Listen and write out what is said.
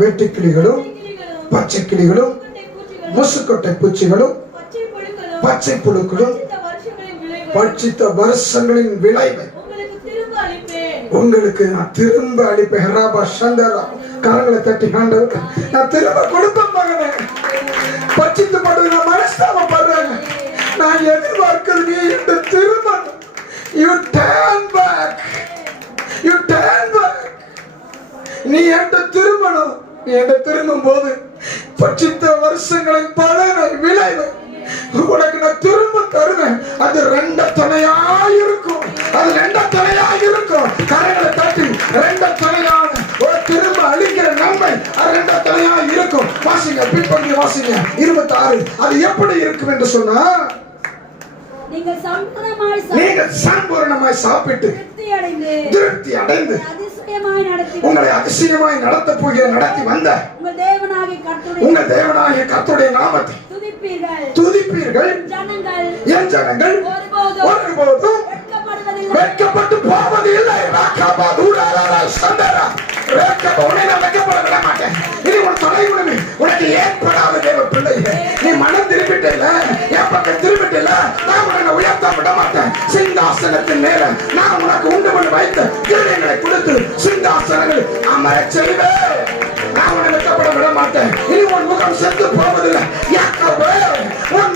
வெட்டுக்கிளிகளும் பச்சை கிளிகளும் முசுக்கொட்டை பூச்சிகளும் பச்சை புழுக்களும் பட்சித்த வருஷங்களின் விளைவை உங்களுக்கு நான் திரும்ப அளிப்பேன். கரங்களை தட்டி ஆண்டவர் நான் திரும்ப கொடுப்பேன் மகனே. பட்சித்து படுவது நான் மனஸ்தாபப்படுறேன். நான் எதிர்பார்க்கிறது நீ இந்த திரும்ப you turn back, you turn back. நீ என்கிட்ட திரும்பணும். நீ என்கிட்ட திரும்பும் போது பட்சித்த வருஷங்களின் பலனை விளைவை உனக்கு நான் திரும்ப தருவேன். அது ரெண்ட துணையாயிருக்கும். அது ரெண்ட துணையாயிருக்கும். கரங்களை தட்டி ரெண்ட துணையான ஒரு திரும்ப அளிக்கிற நன்மை அது ரெண்ட துணையா இருக்கும். வாசிங்க, பின்பற்றி வாசிங்க. 26 அது எப்படி இருக்கும் என்று சொன்னா, நீங்கள் சம்பூரணமாய் சாப்பிட்டு திருப்தி அடைந்து உங்களை அதிசயமாய் நடத்த போகிற நடத்தி வந்த உங்கள் தேவனாகிய கர்த்தருடைய நாமத்தை துதிப்பீர்கள். என் ஜனங்கள் ஒருபோதும் வெட்கப்பட்டு போவது இல்லை. உனக்கு ஏற்படாத தேவ பிள்ளையே, நீ மனம் திரும்பிட்டல, என் பக்கம் திரும்பிட்டல, நான் உன்னை உயர்த்த விட மாட்டேன். சிங்காசனத்தின் மேல நான் உனக்கு உண்டு பண்ணி வைத்த கிரீடங்களை கொடுத்து சிங்காசனங்கள் அமர செய்வேன். நான் உன்னை வெட்கப்பட விட மாட்டேன். இனி உன் முகம் செத்து போவதில்லை. யாக்கோபே, உன்